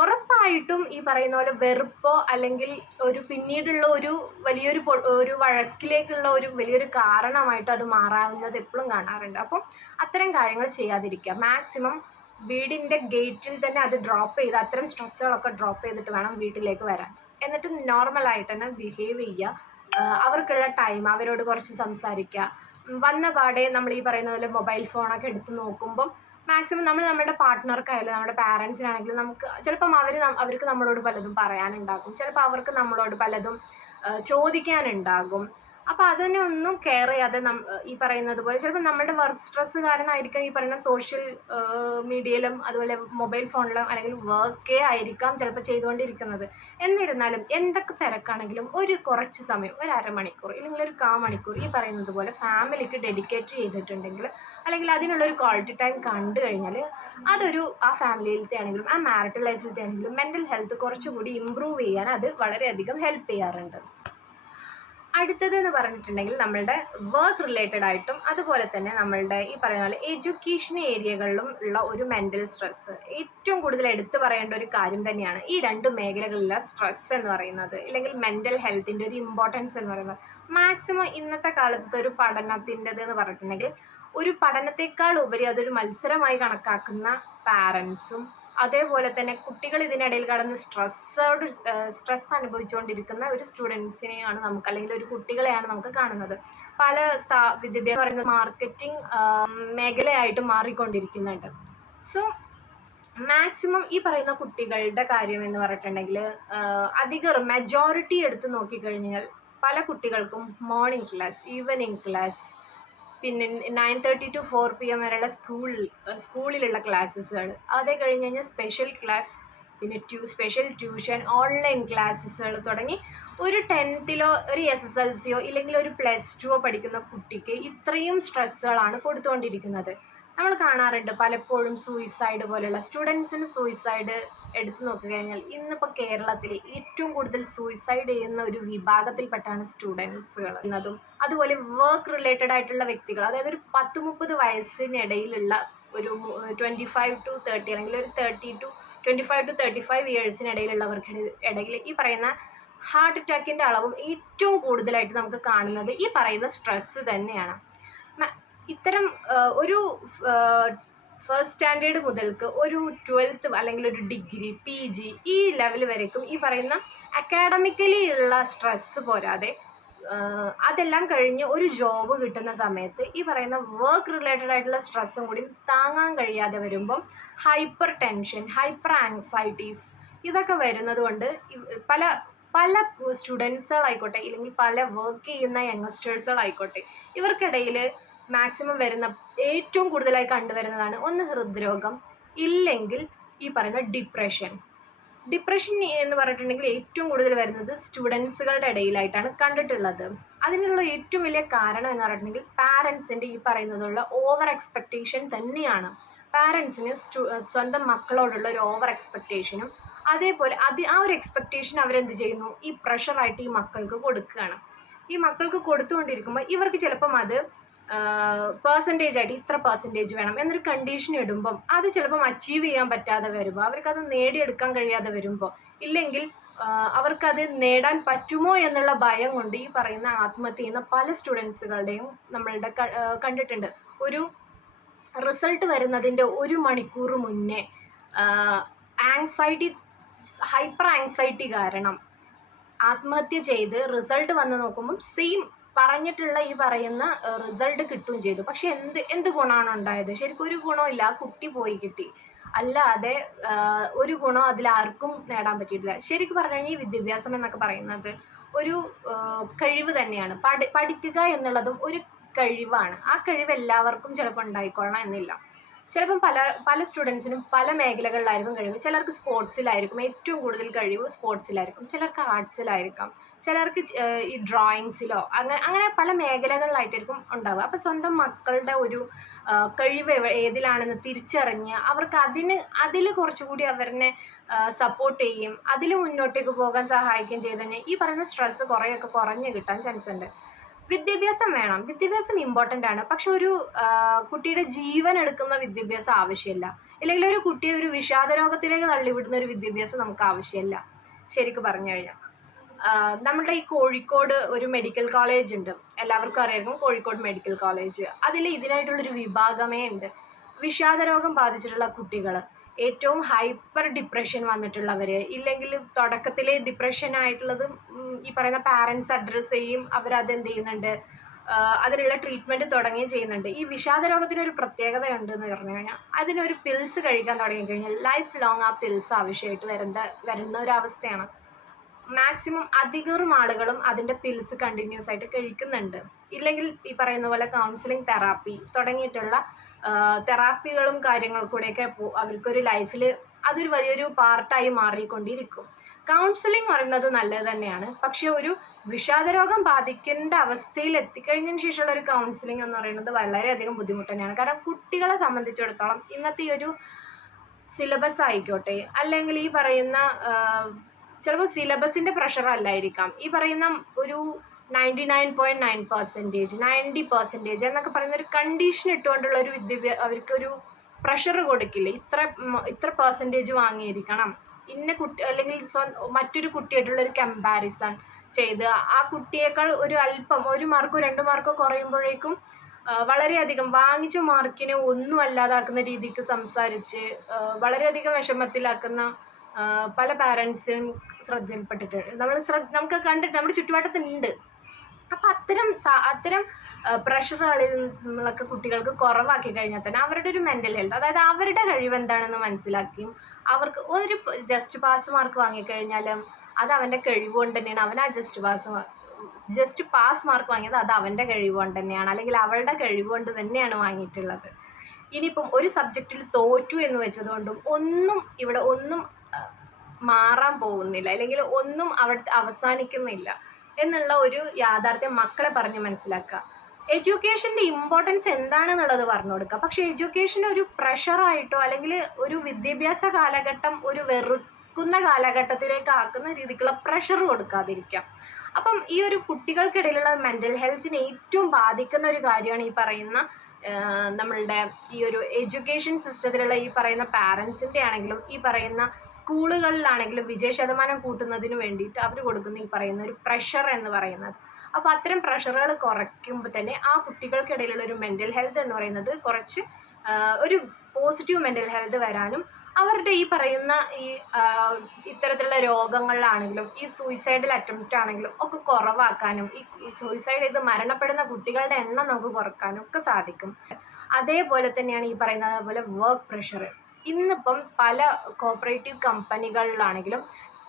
ഉറപ്പായിട്ടും ഈ പറയുന്ന പോലെ വെറുപ്പോ അല്ലെങ്കിൽ ഒരു പിന്നീടുള്ള ഒരു വലിയൊരു ഒരു വഴക്കിലേക്കുള്ള ഒരു വലിയൊരു കാരണമായിട്ട് അത് മാറാവുന്നത് എപ്പോഴും കാണാറുണ്ട്. അപ്പം അത്തരം കാര്യങ്ങൾ ചെയ്യാതിരിക്കുക. മാക്സിമം വീടിന്റെ ഗേറ്റിൽ തന്നെ അത് ഡ്രോപ്പ് ചെയ്ത് അത്തരം സ്ട്രെസ്സുകളൊക്കെ ഡ്രോപ്പ് ചെയ്തിട്ട് വേണം വീട്ടിലേക്ക് വരാൻ. എന്നിട്ട് നോർമലായിട്ട് തന്നെ ബിഹേവ് ചെയ്യുക. അവർക്കുള്ള ടൈം അവരോട് കുറച്ച് സംസാരിക്കുക. വന്ന പാടെ നമ്മൾ ഈ പറയുന്ന പോലെ മൊബൈൽ ഫോണൊക്കെ എടുത്ത് നോക്കുമ്പം മാക്സിമം നമ്മൾ നമ്മുടെ പാർട്ട്ണർക്കായാലും നമ്മുടെ പാരൻസിനാണെങ്കിലും നമുക്ക് ചിലപ്പം അവർ അവർക്ക് നമ്മളോട് പലതും പറയാനുണ്ടാകും. ചിലപ്പോൾ അവർക്ക് നമ്മളോട് പലതും ചോദിക്കാനുണ്ടാകും. അപ്പോൾ അതിനെ ഒന്നും കെയർ ചെയ്യാതെ നം ഈ പറയുന്നത് പോലെ ചിലപ്പോൾ നമ്മുടെ വർക്ക് സ്ട്രെസ് കാരണമായിരിക്കാം ഈ പറയുന്ന സോഷ്യൽ മീഡിയയിലും അതുപോലെ മൊബൈൽ ഫോണിലും അല്ലെങ്കിൽ വർക്കേ ആയിരിക്കാം ചിലപ്പോൾ ചെയ്തുകൊണ്ടിരിക്കുന്നത്. എന്നിരുന്നാലും എന്തൊക്കെ തിരക്കാണെങ്കിലും ഒരു കുറച്ച് സമയം ഒരു അരമണിക്കൂർ ഇല്ലെങ്കിൽ ഒരു കാ മണിക്കൂർ ഈ പറയുന്നത് പോലെ ഫാമിലിക്ക് ഡെഡിക്കേറ്റ് ചെയ്തിട്ടുണ്ടെങ്കിൽ അല്ലെങ്കിൽ അതിനുള്ള ഒരു ക്വാളിറ്റി ടൈം കണ്ടു കഴിഞ്ഞാൽ അതൊരു ആ ഫാമിലിയിലത്തെ ആണെങ്കിലും ആ മാരിറ്റൽ ലൈഫിലത്തെ ആണെങ്കിലും മെന്റൽ ഹെൽത്ത് കുറച്ചുകൂടി ഇമ്പ്രൂവ് ചെയ്യാൻ അത് വളരെയധികം ഹെൽപ്പ് ചെയ്യാറുണ്ട്. അടുത്തത് എന്ന് പറഞ്ഞിട്ടുണ്ടെങ്കിൽ നമ്മളുടെ വർക്ക് റിലേറ്റഡ് ആയിട്ടും അതുപോലെ തന്നെ നമ്മളുടെ ഈ പറയുന്ന പോലെ എഡ്യൂക്കേഷൻ ഏരിയകളിലും ഉള്ള ഒരു മെന്റൽ സ്ട്രെസ് ഏറ്റവും കൂടുതൽ എടുത്തു പറയേണ്ട ഒരു കാര്യം തന്നെയാണ് ഈ രണ്ട് മേഖലകളിലെ സ്ട്രെസ് എന്ന് പറയുന്നത്. അല്ലെങ്കിൽ മെന്റൽ ഹെൽത്തിന്റെ ഒരു ഇമ്പോർട്ടൻസ് എന്ന് പറയുന്നത്. മാക്സിമം ഇന്നത്തെ കാലത്തെ ഒരു പഠനത്തിന്റെത് എന്ന് പറഞ്ഞിട്ടുണ്ടെങ്കിൽ ഒരു പഠനത്തെക്കാൾ ഉപരി അതൊരു മത്സരമായി കണക്കാക്കുന്ന പാരൻസും അതേപോലെ തന്നെ കുട്ടികൾ ഇതിനിടയിൽ കടന്ന് സ്ട്രെസ്സോട് സ്ട്രെസ് അനുഭവിച്ചുകൊണ്ടിരിക്കുന്ന ഒരു സ്റ്റുഡൻസിനെയാണ് നമുക്ക് അല്ലെങ്കിൽ ഒരു കുട്ടികളെയാണ് നമുക്ക് കാണുന്നത്. പല സ്ഥാ വിദ്യാഭ്യാസം പറയുന്നത് മാർക്കറ്റിംഗ് മേഖലയായിട്ട് മാറിക്കൊണ്ടിരിക്കുന്നുണ്ട്. സോ മാക്സിമം ഈ പറയുന്ന കുട്ടികളുടെ കാര്യം എന്ന് പറഞ്ഞിട്ടുണ്ടെങ്കിൽ അധികം മെജോറിറ്റി എടുത്ത് നോക്കിക്കഴിഞ്ഞാൽ പല കുട്ടികൾക്കും മോർണിംഗ് ക്ലാസ് ഈവനിങ് ക്ലാസ് പിന്നെ nine thirty to four P M വരെയുള്ള സ്കൂൾ സ്കൂളിലുള്ള ക്ലാസ്സസുകൾ അതേ കഴിഞ്ഞ് കഴിഞ്ഞാൽ സ്പെഷ്യൽ ക്ലാസ് പിന്നെ ട്യൂ സ്പെഷ്യൽ ട്യൂഷൻ ഓൺലൈൻ ക്ലാസ്സസുകൾ തുടങ്ങി ഒരു ടെൻത്തിലോ ഒരു എസ് എസ് എൽ സിയോ ഇല്ലെങ്കിൽ ഒരു പ്ലസ് ടുവോ പഠിക്കുന്ന കുട്ടിക്ക് ഇത്രയും സ്ട്രെസ്സുകളാണ് കൊടുത്തുകൊണ്ടിരിക്കുന്നത് നമ്മൾ കാണാറുണ്ട് പലപ്പോഴും സൂയിസൈഡ് പോലെയുള്ള സ്റ്റുഡൻസിന് സൂയിസൈഡ് എടുത്തു നോക്കിക്കഴിഞ്ഞാൽ ഇന്നിപ്പോൾ കേരളത്തിൽ ഏറ്റവും കൂടുതൽ സൂയിസൈഡ് ചെയ്യുന്ന ഒരു വിഭാഗത്തിൽപ്പെട്ടാണ് സ്റ്റുഡൻസുകൾ എന്നതും അതുപോലെ വർക്ക് റിലേറ്റഡ് ആയിട്ടുള്ള വ്യക്തികൾ അതായത് ഒരു പത്ത് മുപ്പത് വയസ്സിനിടയിലുള്ള ഒരു ട്വന്റി ഫൈവ് ടു തേർട്ടി അല്ലെങ്കിൽ ഒരു thirty to twenty five to thirty five ഇയേഴ്സിനിടയിലുള്ളവർക്ക് ഇടയിൽ ഈ പറയുന്ന ഹാർട്ട് അറ്റാക്കിന്റെ അളവും ഏറ്റവും കൂടുതലായിട്ട് നമുക്ക് കാണുന്നത് ഈ പറയുന്ന സ്ട്രെസ്സ് തന്നെയാണ്. ഇത്തരം ഒരു ഫസ്റ്റ് സ്റ്റാൻഡേർഡ് മുതൽക്ക് ഒരു ട്വൽത്ത് അല്ലെങ്കിൽ ഒരു ഡിഗ്രി പി ജി ഈ ലെവൽ വരേക്കും ഈ പറയുന്ന അക്കാഡമിക്കലി ഉള്ള സ്ട്രെസ്സ് പോരാതെ അതെല്ലാം കഴിഞ്ഞ് ഒരു ജോബ് കിട്ടുന്ന സമയത്ത് ഈ പറയുന്ന വർക്ക് റിലേറ്റഡ് ആയിട്ടുള്ള സ്ട്രെസ്സും കൂടി താങ്ങാൻ കഴിയാതെ വരുമ്പം ഹൈപ്പർ ടെൻഷൻ ഹൈപ്പർ ആങ്സൈറ്റീസ് ഇതൊക്കെ വരുന്നത് കൊണ്ട് പല പല സ്റ്റുഡൻസുകളായിക്കോട്ടെ ഇല്ലെങ്കിൽ പല വർക്ക് ചെയ്യുന്ന യങ്സ്റ്റേഴ്സുകളായിക്കോട്ടെ ഇവർക്കിടയിൽ മാക്സിമം വരുന്ന ഏറ്റവും കൂടുതലായി കണ്ടുവരുന്നതാണ് ഒന്ന് ഹൃദ്രോഗം ഇല്ലെങ്കിൽ ഈ പറയുന്ന ഡിപ്രഷൻ ഡിപ്രഷൻ എന്ന് പറഞ്ഞിട്ടുണ്ടെങ്കിൽ ഏറ്റവും കൂടുതൽ വരുന്നത് സ്റ്റുഡൻസുകളുടെ ഇടയിലായിട്ടാണ് കണ്ടിട്ടുള്ളത്. അതിനുള്ള ഏറ്റവും വലിയ കാരണം എന്ന് പറഞ്ഞിട്ടുണ്ടെങ്കിൽ പാരൻസിന്റെ ഈ പറയുന്നതുള്ള ഓവർ എക്സ്പെക്റ്റേഷൻ തന്നെയാണ്. പാരൻസിന് സ്വന്തം മക്കളോടുള്ള ഒരു ഓവർ എക്സ്പെക്റ്റേഷനും അതേപോലെ അത് ആ ഒരു എക്സ്പെക്റ്റേഷൻ അവരെന്ത് ചെയ്യുന്നു? ഈ പ്രഷറായിട്ട് ഈ മക്കൾക്ക് കൊടുക്കുകയാണ്. ഈ മക്കൾക്ക് കൊടുത്തുകൊണ്ടിരിക്കുമ്പോൾ ഇവർക്ക് ചിലപ്പം അത് പേഴ്സന്റേജ് ആയിട്ട് ഇത്ര പെർസെന്റേജ് വേണം എന്നൊരു കണ്ടീഷൻ ഇടുമ്പം അത് ചിലപ്പം അച്ചീവ് ചെയ്യാൻ പറ്റാതെ വരുമ്പോൾ അവർക്കത് നേടിയെടുക്കാൻ കഴിയാതെ വരുമ്പോൾ ഇല്ലെങ്കിൽ അവർക്കത് നേടാൻ പറ്റുമോ എന്നുള്ള ഭയം കൊണ്ട് ഈ പറയുന്ന ആത്മഹത്യ ചെയ്യുന്ന പല സ്റ്റുഡൻസുകളുടെയും നമ്മളുടെ കണ്ടിട്ടുണ്ട്. ഒരു റിസൾട്ട് വരുന്നതിന്റെ ഒരു മണിക്കൂർ മുന്നേ ആങ്സൈറ്റി ഹൈപ്പർ ആങ്സൈറ്റി കാരണം ആത്മഹത്യ ചെയ്ത് റിസൾട്ട് വന്ന് നോക്കുമ്പം സെയിം പറഞ്ഞിട്ടുള്ള ഈ പറയുന്ന റിസൾട്ട് കിട്ടുകയും ചെയ്തു. പക്ഷെ എന്ത് എന്ത് ഗുണമാണ് ഉണ്ടായത്? ശരിക്കും ഒരു ഗുണമില്ല കുട്ടി പോയി കിട്ടി. അല്ലാതെ ഒരു ഗുണം അതിൽ ആർക്കും നേടാൻ പറ്റിയിട്ടില്ല. ശരിക്കും പറഞ്ഞു കഴിഞ്ഞാൽ ഈ വിദ്യാഭ്യാസം എന്നൊക്കെ പറയുന്നത് ഒരു കഴിവ് തന്നെയാണ്. പഠി പഠിക്കുക എന്നുള്ളതും ഒരു കഴിവാണ്. ആ കഴിവ് എല്ലാവർക്കും ചിലപ്പോൾ ഉണ്ടായിക്കൊള്ളണം എന്നില്ല. ചിലപ്പം പല പല സ്റ്റുഡൻസിനും പല മേഖലകളിലായിരിക്കും കഴിവ്. ചിലർക്ക് സ്പോർട്സിലായിരിക്കും ഏറ്റവും കൂടുതൽ കഴിവ് സ്പോർട്സിലായിരിക്കും. ചിലർക്ക് ആർട്സിലായിരിക്കാം. ചിലർക്ക് ഈ ഡ്രോയിങ്സിലോ അങ്ങനെ അങ്ങനെ പല മേഖലകളിലായിട്ടായിരിക്കും ഉണ്ടാവുക. അപ്പോൾ സ്വന്തം മക്കളുടെ ഒരു കഴിവ് ഏതിലാണെന്ന് തിരിച്ചറിഞ്ഞ് അവർക്ക് അതിന് അതിൽ കുറച്ചുകൂടി അവരെ സപ്പോർട്ട് ചെയ്യും. അതിൽ മുന്നോട്ടേക്ക് പോകാൻ സഹായിക്കുകയും ചെയ്ത് കഴിഞ്ഞാൽ ഈ പറയുന്ന സ്ട്രെസ്സ് കുറേയൊക്കെ കുറഞ്ഞു കിട്ടാൻ ചാൻസ് ഉണ്ട്. വിദ്യാഭ്യാസം വേണം. വിദ്യാഭ്യാസം ഇമ്പോർട്ടന്റ് ആണ്. പക്ഷെ ഒരു കുട്ടിയുടെ ജീവൻ എടുക്കുന്ന വിദ്യാഭ്യാസം ആവശ്യമില്ല. ഇല്ലെങ്കിൽ ഒരു കുട്ടിയെ ഒരു വിഷാദ രോഗത്തിലേക്ക് തള്ളിവിടുന്ന ഒരു വിദ്യാഭ്യാസം നമുക്ക് ആവശ്യമില്ല. ശരിക്കും പറഞ്ഞു കഴിഞ്ഞാൽ നമ്മുടെ ഈ കോഴിക്കോട് ഒരു മെഡിക്കൽ കോളേജ് ഉണ്ട്. എല്ലാവർക്കും അറിയായിരിക്കും കോഴിക്കോട് മെഡിക്കൽ കോളേജ് അതിൽ ഇതിനായിട്ടുള്ളൊരു വിഭാഗമേ ഉണ്ട്. വിഷാദ രോഗം ബാധിച്ചിട്ടുള്ള കുട്ടികൾ ഏറ്റവും ഹൈപ്പർ ഡിപ്രഷൻ വന്നിട്ടുള്ളവർ ഇല്ലെങ്കിൽ തുടക്കത്തിലെ ഡിപ്രഷൻ ആയിട്ടുള്ളത് ഈ പറയുന്ന പാരൻസ് അഡ്രസ് ചെയ്യും അവരത് എന്ത് ചെയ്യുന്നുണ്ട് അതിനുള്ള ട്രീറ്റ്മെന്റ് തുടങ്ങുകയും ചെയ്യുന്നുണ്ട്. ഈ വിഷാദ രോഗത്തിനൊരു പ്രത്യേകത ഉണ്ടെന്ന് പറഞ്ഞു കഴിഞ്ഞാൽ അതിനൊരു പിൽസ് കഴിക്കാൻ തുടങ്ങി കഴിഞ്ഞാൽ ലൈഫ് ലോങ് ആ പിൽസ് ആവശ്യമായിട്ട് വരുന്ന വരുന്ന ഒരു അവസ്ഥയാണ്. മാക്സിമം അധികറും ആളുകളും അതിന്റെ പിൽസ് കണ്ടിന്യൂസ് ആയിട്ട് കഴിക്കുന്നുണ്ട്. ഇല്ലെങ്കിൽ ഈ പറയുന്ന പോലെ കൗൺസിലിംഗ് തെറാപ്പി തുടങ്ങിയിട്ടുള്ള തെറാപ്പികളും കാര്യങ്ങളും കൂടെയൊക്കെ അവർക്കൊരു ലൈഫിൽ അതൊരു വലിയൊരു പാർട്ടായി മാറിക്കൊണ്ടിരിക്കും. കൗൺസിലിംഗ് പറയുന്നത് നല്ലത് തന്നെയാണ്. പക്ഷെ ഒരു വിഷാദരോഗം ബാധിക്കേണ്ട അവസ്ഥയിൽ എത്തിക്കഴിഞ്ഞതിന് ശേഷമുള്ള ഒരു കൗൺസിലിംഗ് എന്ന് പറയുന്നത് വളരെയധികം ബുദ്ധിമുട്ട് തന്നെയാണ്. കാരണം കുട്ടികളെ സംബന്ധിച്ചിടത്തോളം ഇന്നത്തെ ഈ ഒരു സിലബസ് ആയിക്കോട്ടെ അല്ലെങ്കിൽ ഈ പറയുന്ന ചിലപ്പോൾ സിലബസിന്റെ പ്രഷർ അല്ലായിരിക്കാം. ഈ പറയുന്ന ഒരു ninety nine point nine percentage ninety percentage എന്നൊക്കെ പറയുന്ന ഒരു കണ്ടീഷൻ ഇട്ടുകൊണ്ടുള്ള ഒരു വിദ്യാഭ്യാസം അവർക്കൊരു പ്രഷർ കൊടുക്കില്ല? ഇത്ര ഇത്ര പെർസെന്റേജ് വാങ്ങിയിരിക്കണം. ഇന്ന കുട്ടി അല്ലെങ്കിൽ മറ്റൊരു കുട്ടിയായിട്ടുള്ള ഒരു കമ്പാരിസൺ ചെയ്ത് ആ കുട്ടിയേക്കാൾ ഒരു അല്പം ഒരു മാർക്കോ രണ്ട് മാർക്കോ കുറയുമ്പോഴേക്കും വളരെയധികം വാങ്ങിച്ച മാർക്കിനെ ഒന്നും അല്ലാതാക്കുന്ന രീതിക്ക് സംസാരിച്ച് വളരെയധികം വിഷമത്തിലാക്കുന്ന പല പാരൻസും ശ്രദ്ധയിൽപ്പെട്ടിട്ടുണ്ട് നമ്മൾ ശ്രദ്ധ നമുക്ക് കണ്ടിട്ട് നമ്മുടെ ചുറ്റുവട്ടത്തുണ്ട് അപ്പം അത്തരം അത്തരം പ്രഷറുകളിൽ നിന്നൊക്കെ കുട്ടികൾക്ക് കുറവാക്കി കഴിഞ്ഞാൽ തന്നെ അവരുടെ ഒരു മെന്റൽ ഹെൽത്ത് അതായത് അവരുടെ കഴിവ് എന്താണെന്ന് മനസ്സിലാക്കിയും അവർക്ക് ഒരു ജസ്റ്റ് പാസ് മാർക്ക് വാങ്ങിക്കഴിഞ്ഞാലും അത് അവന്റെ കഴിവ് കൊണ്ട് തന്നെയാണ്. അവൻ ആ just pass just pass mark വാങ്ങിയത് അത് അവന്റെ കഴിവ് കൊണ്ട് തന്നെയാണ്. അല്ലെങ്കിൽ അവളുടെ കഴിവ് കൊണ്ട് തന്നെയാണ് വാങ്ങിയിട്ടുള്ളത്. ഇനിയിപ്പം ഒരു സബ്ജക്റ്റിൽ തോറ്റു എന്ന് വെച്ചതുകൊണ്ടും ഒന്നും ഇവിടെ ഒന്നും മാറാൻ പോകുന്നില്ല. അല്ലെങ്കിൽ ഒന്നും അവിടെ അവസാനിക്കുന്നില്ല എന്നുള്ള ഒരു യാഥാർത്ഥ്യം മക്കളെ പറഞ്ഞ് മനസ്സിലാക്കുക. എഡ്യൂക്കേഷന്റെ ഇമ്പോർട്ടൻസ് എന്താണെന്നുള്ളത് പറഞ്ഞു കൊടുക്കുക. പക്ഷെ എഡ്യൂക്കേഷൻ ഒരു പ്രഷറായിട്ടോ അല്ലെങ്കിൽ ഒരു വിദ്യാഭ്യാസ കാലഘട്ടം ഒരു വെറുക്കുന്ന കാലഘട്ടത്തിലേക്ക് ആക്കുന്ന രീതിക്കുള്ള പ്രഷർ കൊടുക്കാതിരിക്കുക. അപ്പം ഈ ഒരു കുട്ടികൾക്കിടയിലുള്ള മെന്റൽ ഹെൽത്തിനെ ഏറ്റവും ബാധിക്കുന്ന ഒരു കാര്യമാണ് ഈ പറയുന്ന നമ്മളുടെ ഈ ഒരു എഡ്യൂക്കേഷൻ സിസ്റ്റത്തിലുള്ള ഈ പറയുന്ന പാരൻസിന്റെ ആണെങ്കിലും ഈ പറയുന്ന സ്കൂളുകളിലാണെങ്കിലും വിജയ ശതമാനം കൂട്ടുന്നതിന് വേണ്ടിയിട്ട് അവർ കൊടുക്കുന്ന ഈ പറയുന്ന ഒരു പ്രഷർ എന്ന് പറയുന്നത്. അപ്പോൾ അത്തരം പ്രഷറുകൾ കുറയ്ക്കുമ്പോൾ തന്നെ ആ കുട്ടികൾക്കിടയിലുള്ള ഒരു മെന്റൽ ഹെൽത്ത് എന്ന് പറയുന്നത് കുറച്ച് ഒരു പോസിറ്റീവ് മെന്റൽ ഹെൽത്ത് വരാനും അവരുടെ ഈ പറയുന്ന ഈ ഇത്തരത്തിലുള്ള രോഗങ്ങളിലാണെങ്കിലും ഈ സൂയിസൈഡൽ അറ്റംപ്റ്റ് ആണെങ്കിലും ഒക്കെ കുറവാക്കാനും ഈ സൂയിസൈഡ് ചെയ്ത് മരണപ്പെടുന്ന കുട്ടികളുടെ എണ്ണം നമുക്ക് കുറക്കാനും ഒക്കെ സാധിക്കും. അതേപോലെ തന്നെയാണ് ഈ പറയുന്നത് പോലെ വർക്ക് പ്രഷർ ഇന്നിപ്പം പല കോപ്പറേറ്റീവ് കമ്പനികളിലാണെങ്കിലും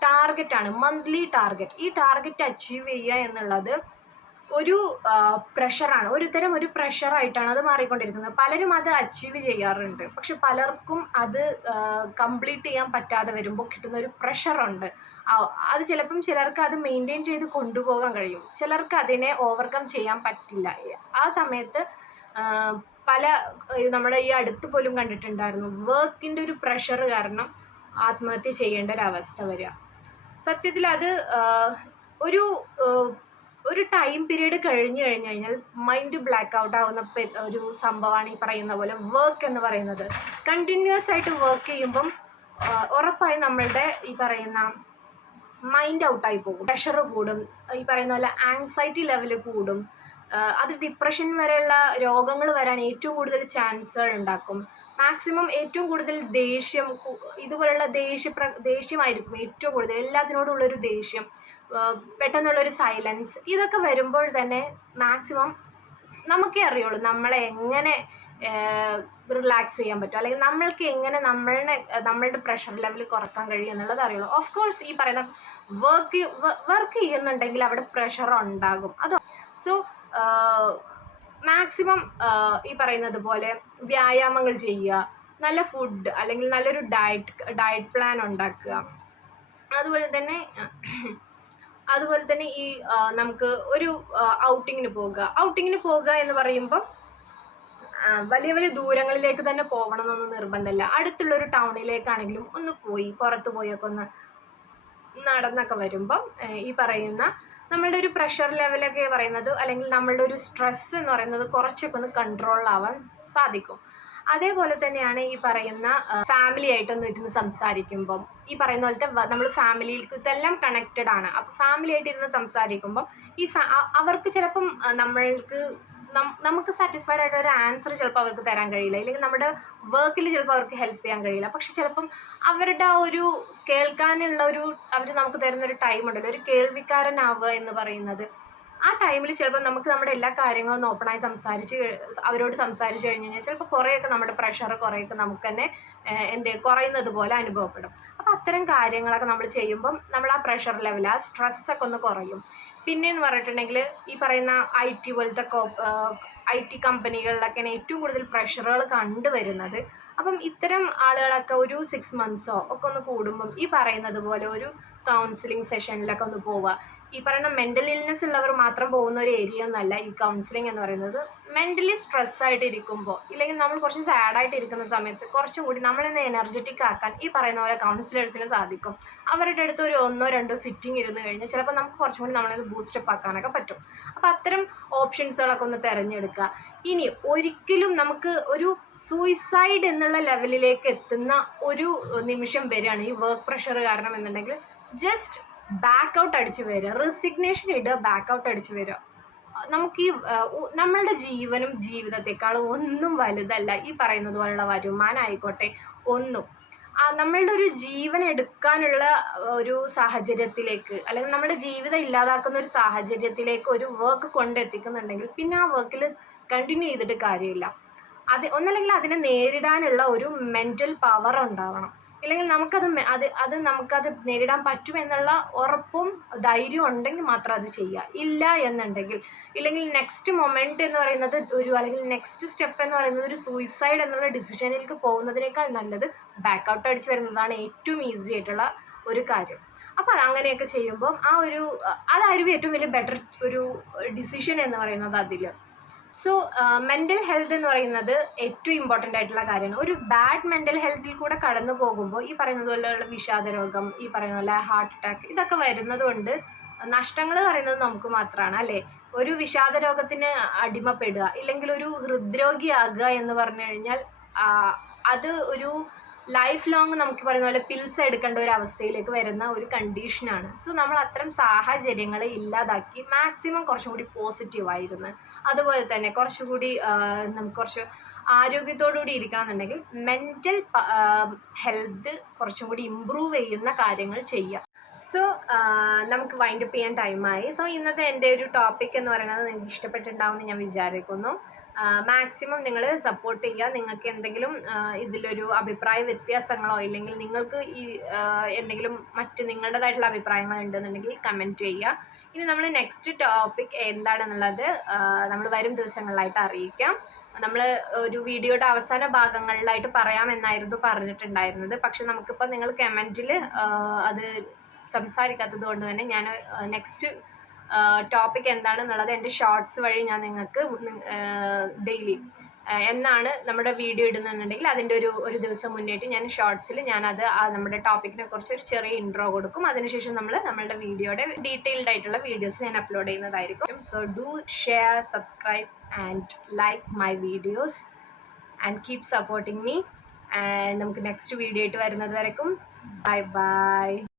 ടാർഗറ്റാണ് മന്ത്ലി ടാർഗറ്റ് ഈ ടാർഗറ്റ് അച്ചീവ് ചെയ്യുക എന്നുള്ളത് ഒരു പ്രഷറാണ് ഒരു ഒരു പ്രഷറായിട്ടാണ് അത് മാറിക്കൊണ്ടിരിക്കുന്നത്. പലരും അത് അച്ചീവ് ചെയ്യാറുണ്ട്. പക്ഷെ പലർക്കും അത് കംപ്ലീറ്റ് ചെയ്യാൻ പറ്റാതെ വരുമ്പോൾ കിട്ടുന്ന ഒരു പ്രഷറുണ്ട് അത് ചിലപ്പം ചിലർക്ക് അത് മെയിന്റെയിൻ ചെയ്ത് കൊണ്ടുപോകാൻ കഴിയും. ചിലർക്ക് അതിനെ ഓവർകം ചെയ്യാൻ പറ്റില്ല. ആ സമയത്ത് പല നമ്മുടെ ഈ അടുത്ത് പോലും കണ്ടിട്ടുണ്ടായിരുന്നു വർക്കിന്റെ ഒരു പ്രഷർ കാരണം ആത്മഹത്യ ചെയ്യേണ്ട ഒരു അവസ്ഥ വരിക. സത്യത്തിൽ അത് ഒരു ഒരു ടൈം പീരീഡ് കഴിഞ്ഞു കഴിഞ്ഞു കഴിഞ്ഞാൽ മൈൻഡ് ബ്ലാക്ക് ഔട്ട് ആവുന്ന ഒരു സംഭവമാണ് ഈ പറയുന്ന പോലെ വർക്ക് എന്ന് പറയുന്നത്. കണ്ടിന്യൂസ് ആയിട്ട് വർക്ക് ചെയ്യുമ്പം ഉറപ്പായി നമ്മളുടെ ഈ പറയുന്ന മൈൻഡ് ഔട്ടായി പോകും. പ്രഷർ കൂടും. ഈ പറയുന്ന പോലെ ആങ്സൈറ്റി ലെവൽ കൂടും. അത് ഡിപ്രഷൻ വരെയുള്ള രോഗങ്ങൾ വരാൻ ഏറ്റവും കൂടുതൽ ചാൻസുകൾ ഉണ്ടാക്കും. മാക്സിമം ഏറ്റവും കൂടുതൽ ദേഷ്യം ഇതുപോലുള്ള ദേഷ്യ ദേഷ്യമായിരിക്കും ഏറ്റവും കൂടുതൽ. എല്ലാത്തിനോടുള്ളൊരു ദേഷ്യം. പെട്ടെന്നുള്ളൊരു സൈലൻസ് ഇതൊക്കെ വരുമ്പോൾ തന്നെ മാക്സിമം നമുക്കേ അറിയുള്ളൂ നമ്മളെ എങ്ങനെ റിലാക്സ് ചെയ്യാൻ പറ്റും. അല്ലെങ്കിൽ നമ്മൾക്ക് എങ്ങനെ നമ്മളെ നമ്മളുടെ പ്രഷർ ലെവൽ കുറയ്ക്കാൻ കഴിയും എന്നുള്ളത് അറിയുള്ളൂ. ഓഫ് കോഴ്സ് ഈ പറയുന്ന വർക്ക് വർക്ക് ചെയ്യുന്നുണ്ടെങ്കിൽ അവിടെ പ്രഷർ ഉണ്ടാകും. അത് സോ മാക്സിമം ഈ പറയുന്നത് പോലെ വ്യായാമങ്ങൾ ചെയ്യുക നല്ല ഫുഡ് അല്ലെങ്കിൽ നല്ലൊരു ഡയറ്റ് ഡയറ്റ് പ്ലാൻ ഉണ്ടാക്കുക. അതുപോലെ തന്നെ അതുപോലെ തന്നെ ഈ നമുക്ക് ഒരു ഔട്ടിങ്ങിന് പോകുക ഔട്ടിങ്ങിന് പോകുക എന്ന് പറയുമ്പോൾ വലിയ വലിയ ദൂരങ്ങളിലേക്ക് തന്നെ പോകണം എന്നൊന്നും നിർബന്ധമില്ല. അടുത്തുള്ള ഒരു ടൗണിലേക്കാണെങ്കിലും ഒന്ന് പോയി പുറത്ത് പോയൊക്കെ ഒന്ന് നടന്നൊക്കെ വരുമ്പം ഈ പറയുന്ന നമ്മളുടെ ഒരു പ്രഷർ ലെവലൊക്കെ പറയുന്നത് അല്ലെങ്കിൽ നമ്മളുടെ ഒരു സ്ട്രെസ് എന്ന് പറയുന്നത് കുറച്ചൊക്കെ ഒന്ന് കൺട്രോളിലാവാൻ സാധിക്കും. അതേപോലെ തന്നെയാണ് ഈ പറയുന്ന ഫാമിലി ആയിട്ടൊന്നും ഇരുന്ന് സംസാരിക്കുമ്പം ഈ പറയുന്ന പോലത്തെ നമ്മൾ ഫാമിലിക്ക് ഇതെല്ലാം കണക്റ്റഡ് ആണ്. അപ്പോൾ ഫാമിലി ആയിട്ട് ഇരുന്ന് സംസാരിക്കുമ്പം ഈ അവർക്ക് ചിലപ്പം നമ്മൾക്ക് നമുക്ക് സാറ്റിസ്ഫൈഡ് ആയിട്ട് ഒരു ആൻസർ ചിലപ്പോൾ അവർക്ക് തരാൻ കഴിയില്ല. അല്ലെങ്കിൽ നമ്മുടെ വർക്കിൽ ചിലപ്പോൾ അവർക്ക് ഹെൽപ്പ് ചെയ്യാൻ കഴിയില്ല. പക്ഷെ ചിലപ്പം അവരുടെ ഒരു കേൾക്കാനുള്ള ഒരു അവർ നമുക്ക് തരുന്ന ഒരു ടൈം ഉണ്ടല്ലോ. ഒരു കേൾവിക്കാരനാവുക എന്ന് പറയുന്നത് ആ ടൈമിൽ ചിലപ്പോൾ നമുക്ക് നമ്മുടെ എല്ലാ കാര്യങ്ങളും ഓപ്പണായി സംസാരിച്ച് അവരോട് സംസാരിച്ച് കഴിഞ്ഞ് കഴിഞ്ഞാൽ ചിലപ്പോൾ കുറേയൊക്കെ നമ്മുടെ പ്രഷർ കുറേയൊക്കെ നമുക്ക് തന്നെ എന്തേ എന്ത് കുറയുന്നത് പോലെ അനുഭവപ്പെടും. അപ്പോൾ അത്തരം കാര്യങ്ങളൊക്കെ നമ്മൾ ചെയ്യുമ്പം നമ്മൾ ആ പ്രഷർ ലെവൽ ആ സ്ട്രെസ്സൊക്കെ ഒന്ന് കുറയും. പിന്നെ എന്ന് പറഞ്ഞിട്ടുണ്ടെങ്കിൽ ഈ പറയുന്ന ഐ ടി പോലത്തെ ഐ ടി കമ്പനികളിലൊക്കെയാണ് ഏറ്റവും കൂടുതൽ പ്രഷറുകൾ കണ്ടുവരുന്നത് അപ്പം ഇത്തരം ആളുകളൊക്കെ ഒരു സിക്സ് മന്ത്സോ ഒക്കെ ഒന്ന് കൂടുമ്പം ഈ പറയുന്നത് പോലെ ഒരു കൗൺസിലിംഗ് സെഷനിലൊക്കെ ഒന്ന് പോവുക ഈ പറയുന്ന മെന്റൽ ഇൽനെസ് ഉള്ളവർ മാത്രം പോകുന്ന ഒരു ഏരിയ ഒന്നല്ല ഈ കൗൺസിലിംഗ് എന്ന് പറയുന്നത്. മെന്റലി സ്ട്രെസ് ആയിട്ട് ഇരിക്കുമ്പോൾ ഇല്ലെങ്കിൽ നമ്മൾ കുറച്ച് സാഡ് ആയിട്ട് ഇരിക്കുന്ന സമയത്ത് കുറച്ചും കൂടി നമ്മളിന്ന് എനർജറ്റിക് ആക്കാൻ ഈ പറയുന്ന പോലെ കൗൺസിലേഴ്സിന് സാധിക്കും. അവരുടെ അടുത്ത് ഒരു ഒന്നോ രണ്ടോ സിറ്റിംഗ് ഇരുന്ന് കഴിഞ്ഞാൽ ചിലപ്പോൾ നമുക്ക് കുറച്ചും കൂടി നമ്മളത് ബൂസ്റ്റപ്പ് ആക്കാനൊക്കെ പറ്റും. അപ്പോൾ അത്തരം ഓപ്ഷൻസുകളൊക്കെ ഒന്ന് തിരഞ്ഞെടുക്കുക. ഇനി ഒരിക്കലും നമുക്ക് ഒരു സൂയിസൈഡ് എന്നുള്ള ലെവലിലേക്ക് എത്തുന്ന ഒരു നിമിഷം വരികയാണ് ഈ വർക്ക് പ്രഷർ കാരണം എന്നുണ്ടെങ്കിൽ ജസ്റ്റ് ബാക്ക് ഔട്ട് അടിച്ചു വരിക. റെസിഗ്നേഷൻ ഇടുക ബാക്ക് ഔട്ട് അടിച്ചു വരിക. നമുക്ക് ഈ നമ്മളുടെ ജീവനും ജീവിതത്തെക്കാളും ഒന്നും വലുതല്ല ഈ പറയുന്നത് പോലുള്ള വരുമാനം ആയിക്കോട്ടെ ഒന്നും. നമ്മളുടെ ഒരു ജീവൻ എടുക്കാനുള്ള ഒരു സാഹചര്യത്തിലേക്ക് അല്ലെങ്കിൽ നമ്മുടെ ജീവിതം ഇല്ലാതാക്കുന്ന ഒരു സാഹചര്യത്തിലേക്ക് ഒരു വർക്ക് കൊണ്ടെത്തിക്കുന്നുണ്ടെങ്കിൽ പിന്നെ ആ വർക്കിൽ കണ്ടിന്യൂ ചെയ്തിട്ട് കാര്യമില്ല. അത് ഒന്നല്ലെങ്കിൽ അതിനെ നേരിടാനുള്ള ഒരു മെന്റൽ പവർ ഉണ്ടാവണം. ഇല്ലെങ്കിൽ നമുക്കത് അത് അത് നമുക്കത് നേരിടാൻ പറ്റുമെന്നുള്ള ഉറപ്പും ധൈര്യവും ഉണ്ടെങ്കിൽ മാത്രം അത് ചെയ്യുക. ഇല്ല എന്നുണ്ടെങ്കിൽ. ഇല്ലെങ്കിൽ നെക്സ്റ്റ് മൊമെന്റ് എന്ന് പറയുന്നത് ഒരു അല്ലെങ്കിൽ നെക്സ്റ്റ് സ്റ്റെപ്പ് എന്ന് പറയുന്നത് ഒരു സൂയിസൈഡ് എന്നുള്ള ഡിസിഷനിലേക്ക് പോകുന്നതിനേക്കാൾ നല്ലത് ബാക്ക് ഔട്ട് അടിച്ച് വരുന്നതാണ് ഏറ്റവും ഈസി ആയിട്ടുള്ള ഒരു കാര്യം. അപ്പോൾ അങ്ങനെയൊക്കെ ചെയ്യുമ്പോൾ ആ ഒരു അതായിരിക്കും ഏറ്റവും വലിയ ബെറ്റർ ഒരു ഡിസിഷൻ എന്ന് പറയുന്നത് അതിൽ സോ മെന്റൽ ഹെൽത്ത് എന്ന് പറയുന്നത് ഏറ്റവും ഇമ്പോർട്ടന്റ് ആയിട്ടുള്ള കാര്യമാണ്. ഒരു ബാഡ് മെന്റൽ ഹെൽത്തിൽ കൂടെ കടന്നു പോകുമ്പോൾ ഈ പറയുന്നത് പോലെയുള്ള വിഷാദ രോഗം ഈ പറയുന്ന പോലെ ഹാർട്ട് അറ്റാക്ക് ഇതൊക്കെ വരുന്നത് കൊണ്ട് നഷ്ടങ്ങൾ പറയുന്നത് നമുക്ക് മാത്രമാണ് അല്ലേ? ഒരു വിഷാദ രോഗത്തിന് അടിമപ്പെടുക ഇല്ലെങ്കിൽ ഒരു ഹൃദ്രോഗിയാകുക എന്ന് പറഞ്ഞു കഴിഞ്ഞാൽ അത് ഒരു ലൈഫ് ലോങ് നമുക്ക് പറയുന്ന പോലെ പിൽസ് എടുക്കേണ്ട ഒരു അവസ്ഥയിലേക്ക് വരുന്ന ഒരു കണ്ടീഷനാണ് സോ നമ്മൾ അത്തരം സാഹചര്യങ്ങളെ ഇല്ലാതാക്കി മാക്സിമം കുറച്ചും കൂടി പോസിറ്റീവായിരുന്നു അതുപോലെ തന്നെ കുറച്ചുകൂടി നമുക്ക് കുറച്ച് ആരോഗ്യത്തോടു കൂടി ഇരിക്കണം എന്നുണ്ടെങ്കിൽ മെന്റൽ ഹെൽത്ത് കുറച്ചും കൂടി ഇമ്പ്രൂവ് ചെയ്യുന്ന കാര്യങ്ങൾ ചെയ്യുക സോ നമുക്ക് വൈൻഡപ്പ് ചെയ്യാൻ ടൈമായി സോ ഇന്നത്തെ എന്റെ ഒരു ടോപ്പിക് എന്ന് പറയുന്നത് നിങ്ങൾക്ക് ഇഷ്ടപ്പെട്ടിട്ടുണ്ടാവുമെന്ന് ഞാൻ വിചാരിക്കുന്നു. മാക്സിമം നിങ്ങൾ സപ്പോർട്ട് ചെയ്യുക. നിങ്ങൾക്ക് എന്തെങ്കിലും ഇതിലൊരു അഭിപ്രായ വ്യത്യാസങ്ങളോ ഇല്ലെങ്കിൽ നിങ്ങൾക്ക് ഈ എന്തെങ്കിലും മറ്റ് നിങ്ങളുടേതായിട്ടുള്ള അഭിപ്രായങ്ങൾ ഉണ്ടെന്നുണ്ടെങ്കിൽ കമന്റ് ചെയ്യുക. ഇനി നമ്മൾ നെക്സ്റ്റ് ടോപ്പിക് എന്താണെന്നുള്ളത് നമ്മൾ വരും ദിവസങ്ങളിലായിട്ട് അറിയിക്കാം. നമ്മൾ ഒരു വീഡിയോയുടെ അവസാന ഭാഗങ്ങളിലായിട്ട് പറയാമെന്നായിരുന്നു പറഞ്ഞിട്ടുണ്ടായിരുന്നത്. പക്ഷെ നമുക്കിപ്പോൾ നിങ്ങൾ കമന്റിൽ അത് സംസാരിക്കാത്തത് കൊണ്ട് തന്നെ ഞാൻ നെക്സ്റ്റ് ടോപ്പിക് എന്താണെന്നുള്ളത് എന്റെ ഷോർട്സ് വഴി ഞാൻ നിങ്ങൾക്ക് ഡെയിലി എന്നാണ് നമ്മുടെ വീഡിയോ ഇടുന്നുണ്ടെങ്കിൽ അതിന്റെ ഒരു ഒരു ദിവസം മുന്നേറ്റ് ഞാൻ ഷോർട്സിൽ ഞാനത് നമ്മുടെ ടോപ്പിക്കിനെ കുറിച്ച് ഒരു ചെറിയ ഇൻട്രോ കൊടുക്കും. അതിനുശേഷം നമ്മൾ നമ്മളുടെ വീഡിയോയുടെ ഡീറ്റെയിൽഡ് ആയിട്ടുള്ള വീഡിയോസ് ഞാൻ അപ്ലോഡ് ചെയ്യുന്നതായിരിക്കും. So do share subscribe and like my videos and keep supporting me and നമുക്ക് നെക്സ്റ്റ് വീഡിയോ ആയിട്ട് വരുന്നത് വരയ്ക്കും ബൈ ബൈ